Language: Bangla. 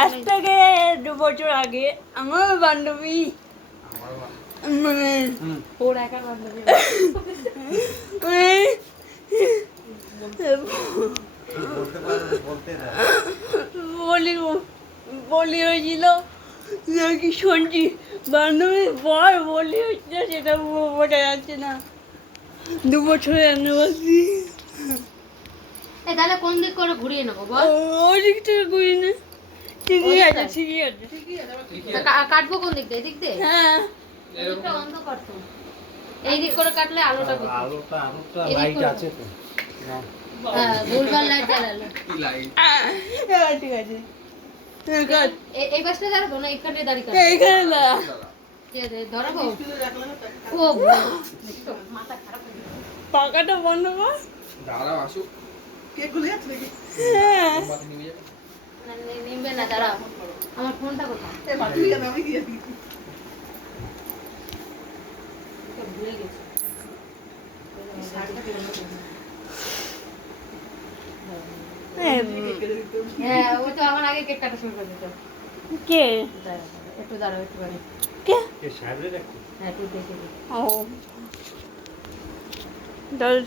আজ থেকে 2 বছর আগে আমার বান্ধবী মানে ওর একার বান্ধবী বলি বলি হয়েছিল নাকি শুনছি বান্ধবীর বর বলি হচ্ছে সেটা বোঝা যাচ্ছে না 2 বছরের অ্যানিভার্সারি তাহলে কোন দিক করে ঘুরিয়ে নেবো বল? ওই দিক থেকে ঘুরিয়ে নে ঠিকই আছে ঠিকই আছে কাটবো কোন দিক দিয়ে? এদিক দিয়ে? হ্যাঁ এদিকটা অন্ধকার তো, এই দিক করে কাটলে আলোটা বেশি। আলোটা লাইট আছে তো না হ্যাঁ, ভুলভাল লাইট জ্বালালো। কি লাইট ঠিক আছে এই পাশটা দাঁড়াবো না এখানে দাঁড়িয়ে কাটবো? এইখানে না ঠিক আছে, ধরাবো? ও মাথা খারাপ হয়ে গেছে। পাকাটা বন্ধ কর দাঁড়াও আসুক হ্যাঁ বাতি নিয়ে যাবে না, নিমবে না, দাঁড়াও। আমার ফোনটা কোথায়? ভুলে গেছি। হ্যাঁ, ও তো আমার আগে কেক কাটা শুরু করে দিত। কে দাঁড়াও, একটু দাঁড়াও, একটুখানি। কে এ সাইডে রাখো হ্যাঁ, একটু দেখে দিই। ও দাদা